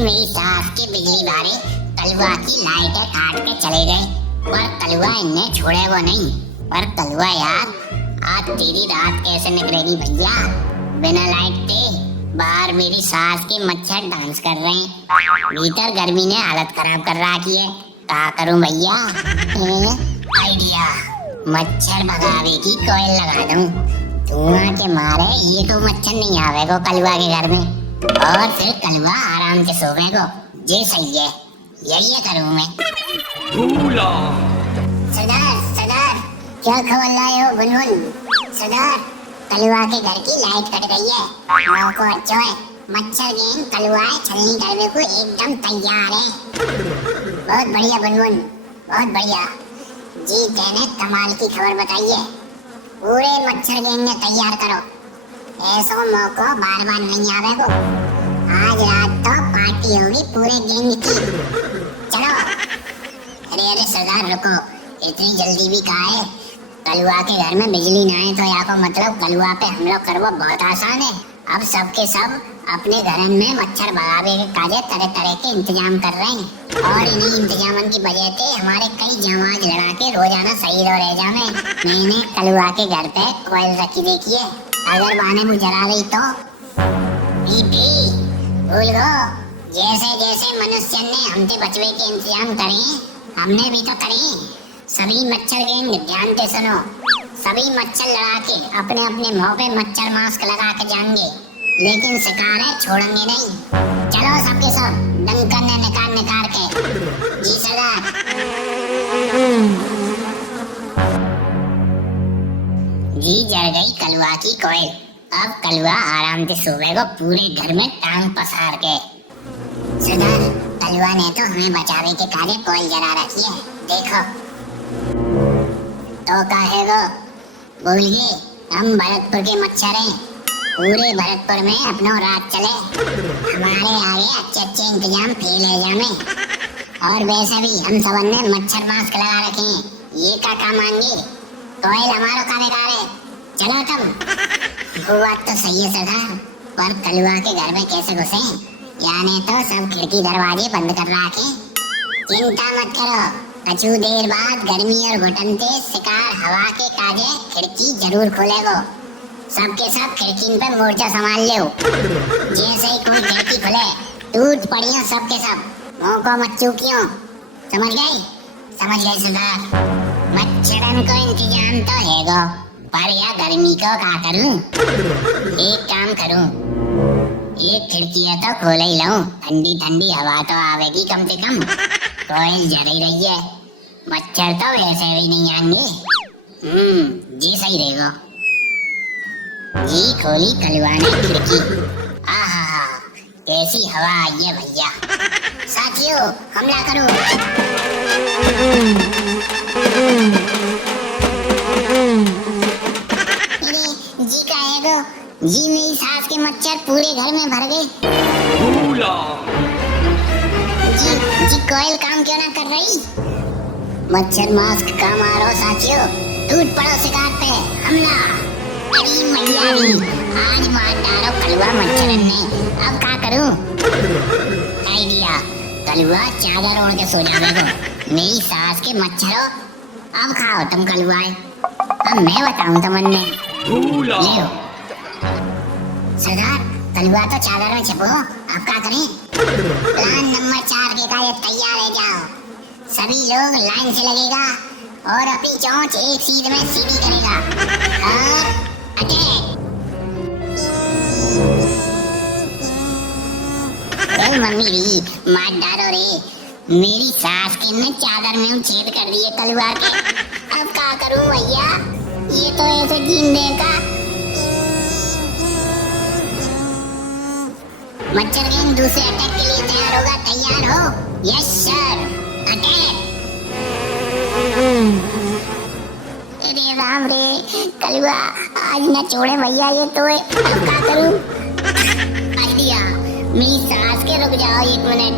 मेरी सास के बिजली वाले कलुआ की लाइटें काट के चले गए, पर कलुआ इन्हें छोड़े वो नहीं। पर कलुआ यार, आज तेरी रात कैसे निकलेगी भैया? बिना लाइट के बाहर मेरी सास के मच्छर डांस कर रहे हैं, भीतर गर्मी ने हालत खराब कर रखी है। क्या करूं भैया? आइडिया, मच्छर भगावे की कोयल लगा दूं। धुआं के मारे ये तो मच्छर नहीं आवेगो कलुआ के घर में, और फिर कलुआ आराम से सोवेगो। ये सही है, यही करूं मैं। सरदार सरदार, क्या खबर लाए हो बुनबुन? सरदार, कलुआ के घर की लाइट कट गई है। मौको अच्छा है, मच्छर गैंग कलुआ छलनी करने को एकदम तैयार है। बहुत बढ़िया बुनबुन, बहुत बढ़िया। जी कहने कमाल की खबर बताइए। पूरे मच्छर गैंग ने तैयार करो, ऐसा मौका बार बार नहीं आवेगो। आज रात तो पार्टी होगी पूरे गैंग की। चलो। अरे सरदार रुको, इतनी जल्दी भी कहाँ है? कलुआ के घर में बिजली ना आए तो यहाँ को मतलब कलुआ पे हमला करना बहुत आसान है। अब सबके सब अपने घर में मच्छर भगावे के काजे तरह तरह के इंतजाम कर रहे हैं, और इन्हीं इंतजामन की वजह से हमारे कई जवान लड़ा के रोजाना शहीद हो रह जामे। मैंने कलुआ के घर पे कोयल रखी देखी है, अगर बाने मुझे जला रही तो भूल गो। जैसे जैसे मनुष्य ने हमसे बचवे के इंतजाम करे, हमने भी तो करे। सभी मच्छर गैंग ध्यान से सुनो, सभी मच्छर लड़ा के अपने अपने मुंह पे मच्छर मास्क लगा के जाएंगे, लेकिन शिकार है छोड़ेंगे नहीं। चलो सबके सब डंकर ने निकाल के। जी सरदार। जी जल गई कलुआ की कोयल। अब कलुआ आराम से सोवेगा पूरे घर में टांग पसार के। सरदार, कलुआ ने तो हमें बचावे के कार्य कोयल जला रखी है, देखो। तो कहेगो बोल गए, हम भरतपुर के मच्छर हैं, पूरे भरतपुर में अपनो राज चले, हमारे आगे अच्छे अच्छे इंतजाम फेल है जामे। और वैसे भी हम सबन ने मच्छर मास्क लगा रखे हैं, ये का काम आएंगे? कोयल हमारा कानेदार है। चलो तुम। वो बात तो सही है सरदार, पर कलुआ के घर में कैसे घुसे? यानी तो सब खिड़की दरवाजे बंद कर रखे। चिंता मत करो, कछु देर बाद गर्मी और घुटन से शिकार हवा के काजे खिड़की जरूर खोलेगो। सबके सब खिड़की पे मोर्चा संभाल ले। जैसे ही कोई खिड़की खुले टूट पड़ियो सबके सब, मौका मत चूकियो। समझ गए? समझ गए सरदार। मच्छरन को इंतजाम तो हैगो, पर या गर्मी को क्या करूं? एक काम करूं, एक खिड़की तो खोल ही लूं, ठंडी ठंडी हवा तो आवेगी कम से कम। कोयल जल ही रही है, मच्छर तो वैसे भी नहीं आएंगे। जी सही रहेगा। जी खोली कलुआ ने खिड़की। आहा, कैसी हवा आई है भैया। साथियों, हमला करो। जी कहेगो, जी मेरी सास के मच्छर पूरे घर में भर गए। जी कोयल काम क्यों ना कर रही? मच्छर मास्क का मारो साथियों, टूट पड़ो शिकार पे, हमला। अरे मैया री, आज मार डालो कलुआ मच्छरन ने, अब क्या करूं? आइडिया, कलुआ चादर ओढ़ के सो जाएगा। मेरी सास के मच्छरों, अब खाओ तुम कलुआ। अब मैं बताऊं तुमने। सरदार, कलुआ तो चादर में छिपो, अब क्या करें? प्लान नंबर 4 के कार्य तैयार है, जाओ। सभी लोग लाइन से लगेगा और अपनी चोंच एक सीध में सीधी करेगा और अटैक। मम्मी री, मार डालो रे, मेरी सास के ने चादर में छेद कर दिए कलुआ के। अब क्या करूं भैया? ये तो ऐसे जीन देगा। मच्छर गैंग दूसरे अटैक के लिए तैयार होगा, तैयार हो? Yes sir, attack. अरे राम रे, कलुआ आज न छोड़े भैया ये तो। अब क्या करूं? आइडिया, मेरी सास के रुक जाओ 1 मिनट।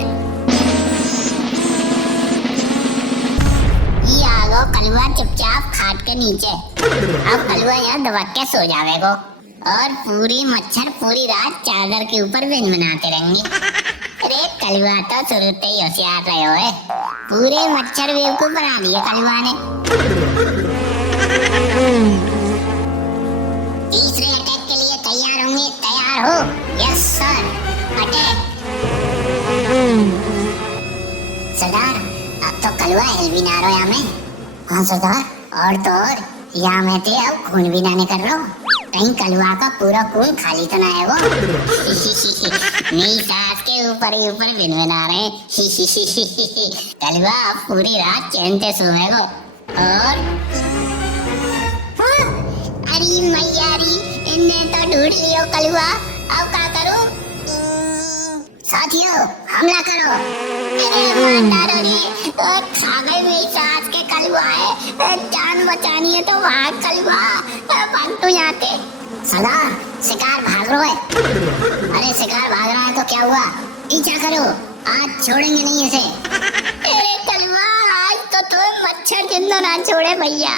ये आगो कलुआ चुपचाप खाट के नीचे। अब कलुआ यहाँ दबक के सो जावेगो और पूरी मच्छर पूरी रात चादर के ऊपर व्यंग बनाते रहेंगे। अरे कलवा तो शुरू ही होशियार रहे हो, पूरे मच्छर बेवकूफ बना दिए कलवा ने। तीसरे अटैक के लिए तैयार होंगे? तैयार हो? Yes sir. अटैक। सरदार अब तो कलवा हिल भी ना रहा में। हाँ सरदार, और तो और यहाँ में थे अब खून भी ना निकल रहा, कहीं कलवा का पूरा खून खाली तो ना है वो। मेरी सास के ऊपर ही ऊपर भिनभिना रहे। कलवा अब पूरी रात चैन से सोएगा। और हाँ, अरे मैयारी इनने तो ढूंढ लियो कलवा, अब क्या करूं? साथियों हमला करो। अरे माता रे, खा गए मेरी सास के कलवा है, जान बचानी है तो भाग कलवा, भाग तो यहाँ से। सरदार शिकार भाग रहा है। अरे शिकार भाग रहा है तो क्या हुआ, पीछा करो, आज छोड़ेंगे नहीं इसे। अरे कलवा आज तो तुम मच्छर जिंदा ना छोड़े भैया।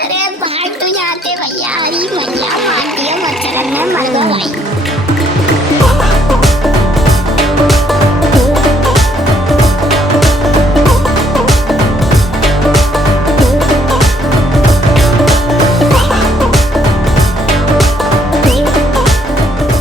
अरे भाग तो यहाँ से भैया, अरे भैया मार दिया मच्छर ने, मर